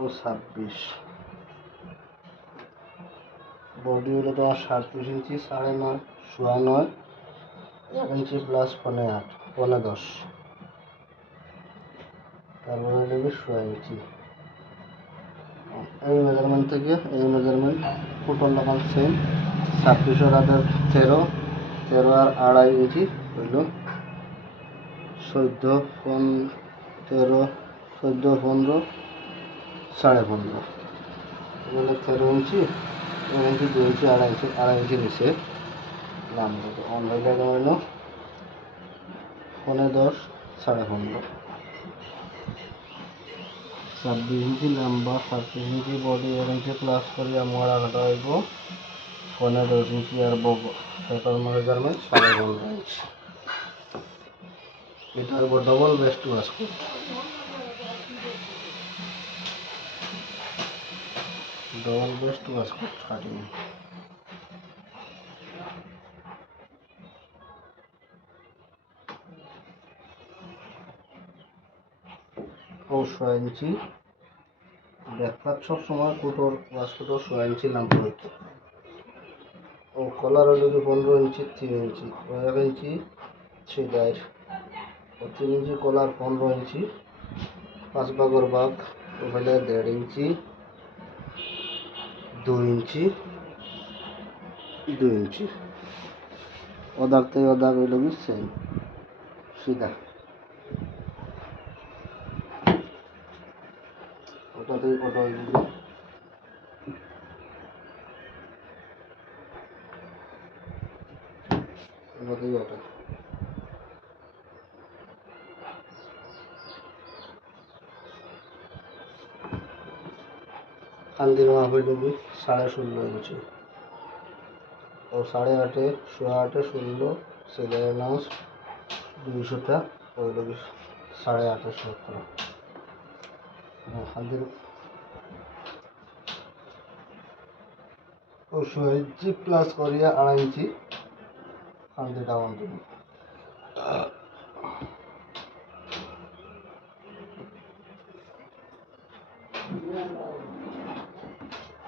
ও 26। বডি হলো তোমার 37 ইঞ্চি, 9.5 সোয়া 9, 1 ইঞ্চি প্লাস 8, 10, তারপরে হলো কি সোয়া ইঞ্চি। এই মেজারমেন্ট থেকে এই মেজারমেন্ট ফুটন লাগান সেম, 26 আর 13, 13 আর 2.5 ইঞ্চি হইল 14, 13, 14, 15, 15.5, এখানে 13 ইঞ্চি, 1 ইঞ্চি, 2 ইঞ্চি, 2.5 ইঞ্চি নিচে নামবে। অনলাইনে হইল 10, 15.5, 26 ইঞ্চি লম্বা, 27 ইঞ্চি বডি, 1 ইঞ্চি প্লাস করি আমার আলাদা হইব 10 ইঞ্চি আর পেপার মেজারমেন্ট 15.5 ইঞ্চি। এটা হইব double breast waistcoat. Double breast waistcoat cutting. ও 6 ইঞ্চি ব্যাকপাত সবসময় কোটোর ওয়াশকোটও 6 ইঞ্চি নামতে হইতো। ও কলার হইল কি 15 ইঞ্চি, 3 ইঞ্চি, ও 1 ইঞ্চি 3 ও 3 ইঞ্চি কলার, 15 ইঞ্চি 5 ভাগের ভাগ, ওখানে 1.5 ইঞ্চি, 2 ইঞ্চি, 2 ইঞ্চি, ওদার থেকে ওদার হইল কি সেম সিধা। ওটা থেকে ওটা হইল কি ওটা থেকে ওটা। কান্দির মাপ হইল কি 16.5 ইঞ্চি, ও 8.5, সোয়া 8, 16 সেলাই অ্যালাউন্স 200টা হইল কি 8.5 কান্দির ও 6 ইঞ্চি প্লাস করিয়া 2.5 ইঞ্চি কান্দি ডাউন দিব।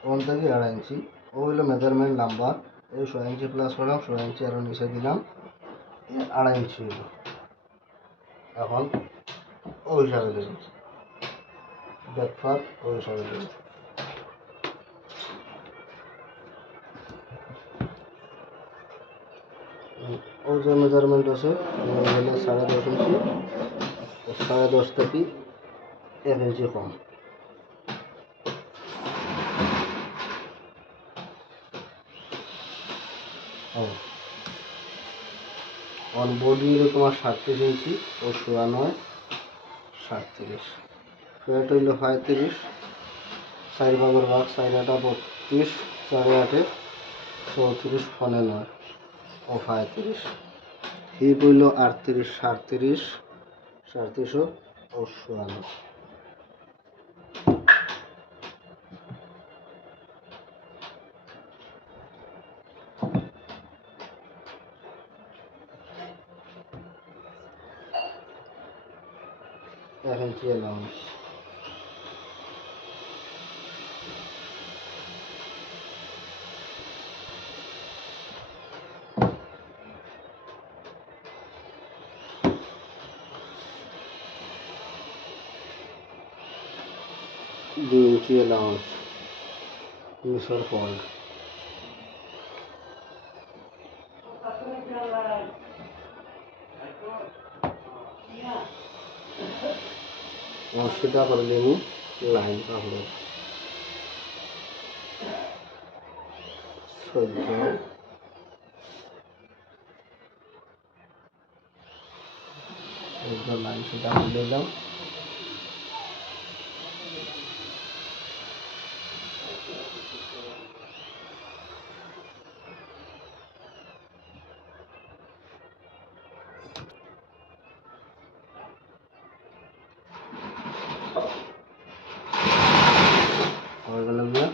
ওখান থেকে 2.5 ইঞ্চি, ও হইল মেজারমেন্ট নাম্বার। এই 6 ইঞ্চি প্লাস করলাম, 6 ইঞ্চি আরও নিচে দিলাম, 2.5 ইঞ্চি হইল। এখন ওই হিসাবে দেব ব্যাকপাত, ওই হিসাবে দেব। ওই যে মেজারমেন্ট আছে হইলে 10.5 ইঞ্চি, 10.5 থেকে 1 ইঞ্চি কম। অন বডি হইল তোমার 37 ইঞ্চি, ও সোয়া 9, 37, ফ্ল্যাট হইল 35, 4 ভাগের ভাগ, 4 8, 32, 4.8, 34, 9.5, ও 35, হিপ হইল 38, 37, 37, ও সোয়া 9। এক ইঞ্চি অ্যালাউন্স। দুই ইঞ্চি অ্যালাউন্স মিশর ফল্ট। সেটা করে দেব লাইন কাপড়ের 14 লাইন সেটা করে দিলাম। হয়ে গেল গিয়া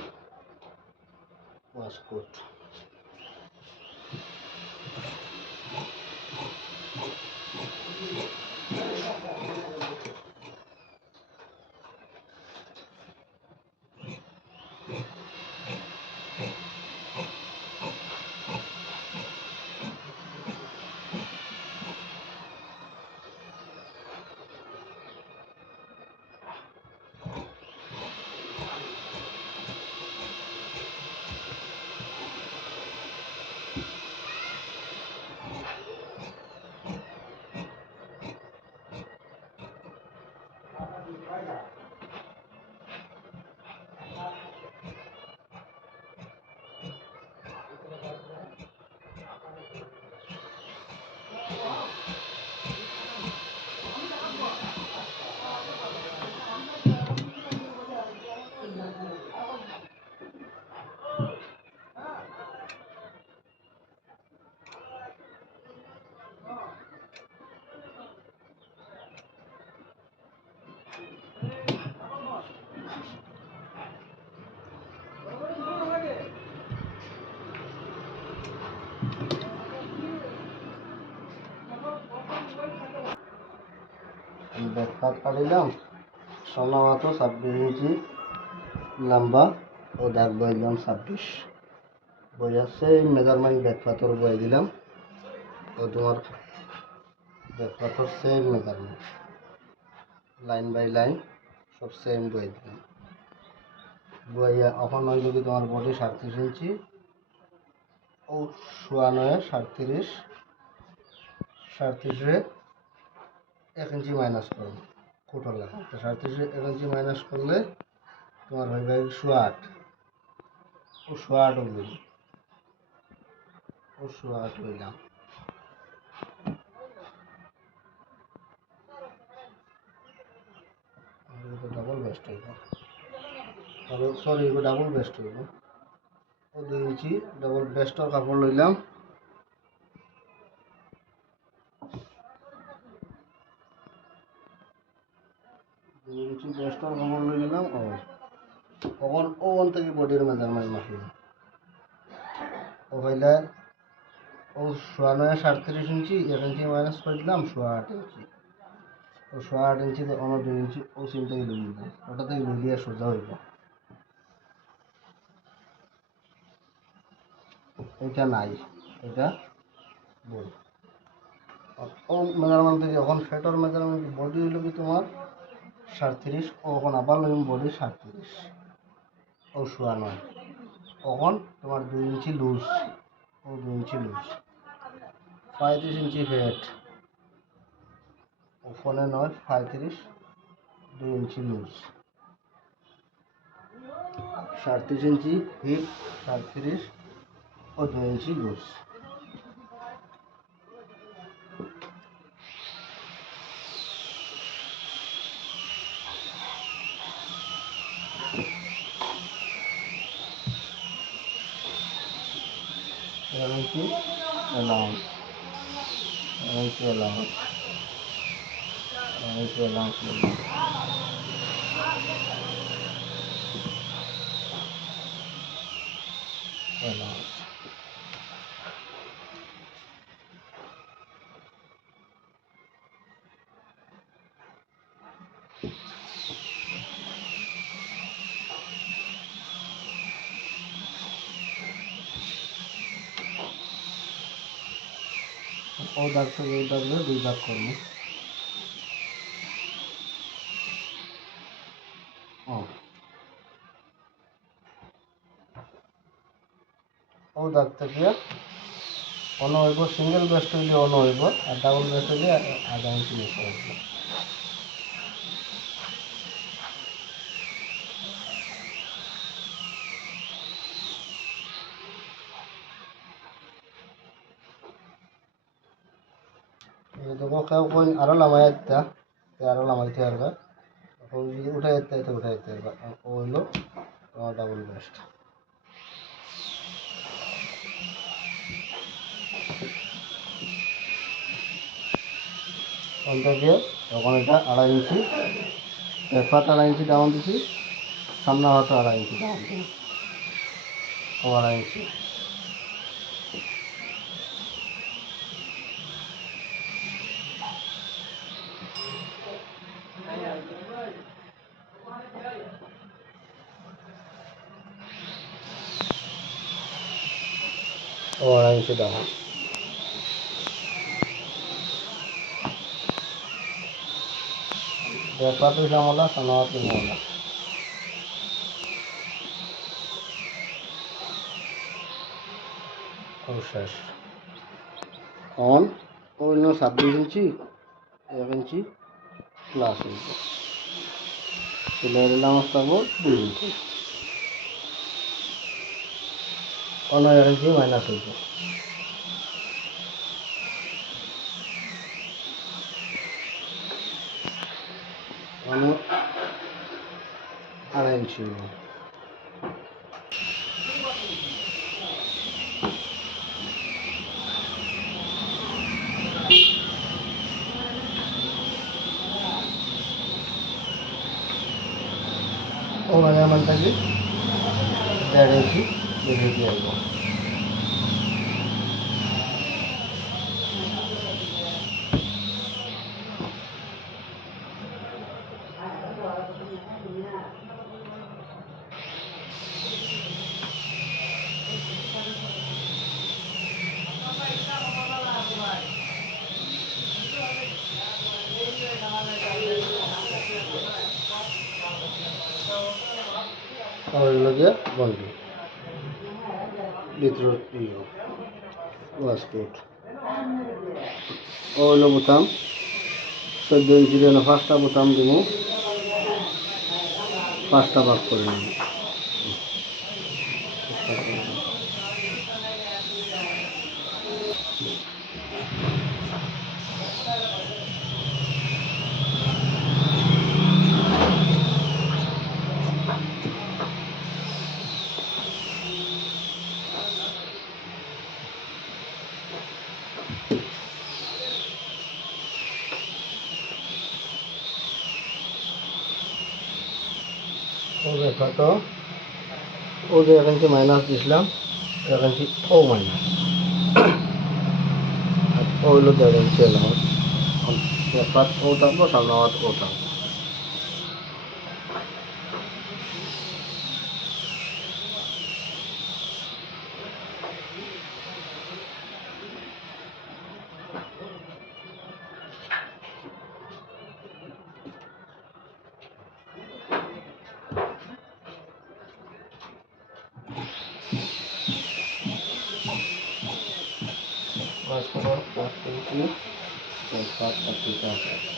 ওয়াশকোট। ব্যাকপাত কাটিলাম সোনা মতো 26 ইঞ্চি লম্বা ও দাগ বইলাম 26 বই আছে মেজারমেন্ট ব্যাকপাতর বই দিলাম ও তোমার ব্যাকপাতর same measurement line by line সব সেম বই দিলাম বইয়া এখন হয়ে যদি তোমার বডি 37 ইঞ্চি ও শোয়া নয় 37 1 ইঞ্চি মাইনাস করবো কোটর লেখা তো 37 1 ইঞ্চি মাইনাস করলে তোমার হয়ে যাবে 8 ও 8 হইল ও 8 হইলাম ডাবল বেস্ট হইব সরি এগুলো ডাবল বেস্ট হইব ও 2 ইঞ্চি ডাবল বেস্টর কাপড় লইলাম বেস্টর কাপড় লই নিলাম ওখান থেকে বডির মেজারমেন্ট মাপিলাম ও হইলে ও 37 ইঞ্চি 1 ইঞ্চি মাইনাস করে দিলাম 8 ইঞ্চি ও 8 ইঞ্চি অন্য 2 ইঞ্চি ও সিনটাই লই নিলাম ওটা থেকে লই দিয়ে সোজা হইব এটা নাই এটা বড় ও মেজারমেন্ট থেকে এখন ফ্যাটর মেজারমেন্ট বডি হইল কি তোমার 37 ও এখন আবার লইম বডি 37 ও 9 এখন তোমার 2 ইঞ্চি লুজ ও 2 ইঞ্চি লুজ 35 ইঞ্চি ফ্যাট ও ফোনে নয় 35 2 ইঞ্চি লুজ 37 ইঞ্চি হিপ 37 ও 2 ইঞ্চি লুজ ইঞ্চি অ্যালাউন্স ইঞ্চি অ্যালাউন্স ইঞ্চি অ্যালাউন্স অ্যালাউন্স ও দাগ থেকে এই দাগ দিয়ে 2 দাগ করবো ও দাগ থেকে অন্য হইব সিঙ্গেল বেস্ট হইলে অন্য হইব আর ডাবল বেস্ট হইলে আধা ইঞ্চি বেশি হইব দেখো কেউ কই আরো লামাই একটা আরো লামাইতে পারবে যদি উঠে যেতে উঠে যেতে পারবে ও হইলো তোমার ডাবল বেস্ট ওখান থেকে তখন এটা 2.5 ইঞ্চি পেপার 2.5 ইঞ্চি ডাউন দিছি সামনে হয়তো 2.5 ইঞ্চি ডাউন দিই ও 2.5 ইঞ্চি ও 2.5 ইঞ্চি ডাউন পেপার দিলাম ওলা সামনে হয়তো ওলা ও শেষ অন অন্য 26 ইঞ্চি 1 ইঞ্চি প্লাস হইব সেলাইয়ের নামাজ পাবো 2 ইঞ্চি, 9 ইঞ্চি মাইনাস হইব, আমার 2.5 ইঞ্চি হইব। ওখানে আমার থাকি 1.5 ইঞ্চি বেশি দিয়ে আসবো। আর হইলো গিয়া বন্ডি ভিতর ওয়াশকোট ও হইলো বোতাম 14 ইঞ্চির জন্য 5টা বোতাম দিব, 5টা ভাগ করে নিব। ও দেখো তো, ও যে 1 ইঞ্চি মাইনাস দিছিলাম, 1 ইঞ্চি ও মাইনাস, ও হইলো 1.5 ইঞ্চি এলাম, এক হাত ও থাকবো, সামনে হাত ও থাকবো। ওয়াশকোট 5 ইঞ্চি, 5 আছে।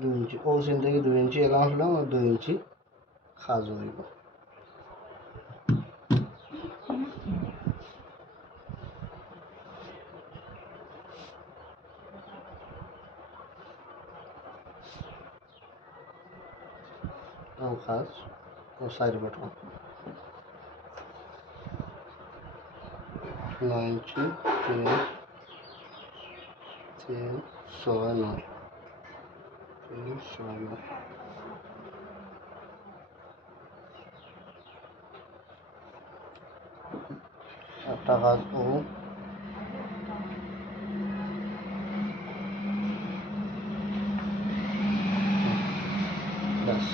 দুই ইঞ্চি ও সেন থেকে 2 ইঞ্চি এলাম আসলাম, আর 2 ইঞ্চি খাজ হইব। ও খাজ ও সাইড বটন 9 ইঞ্চি 3 6 9 3 6 9 টাকা ব্যাস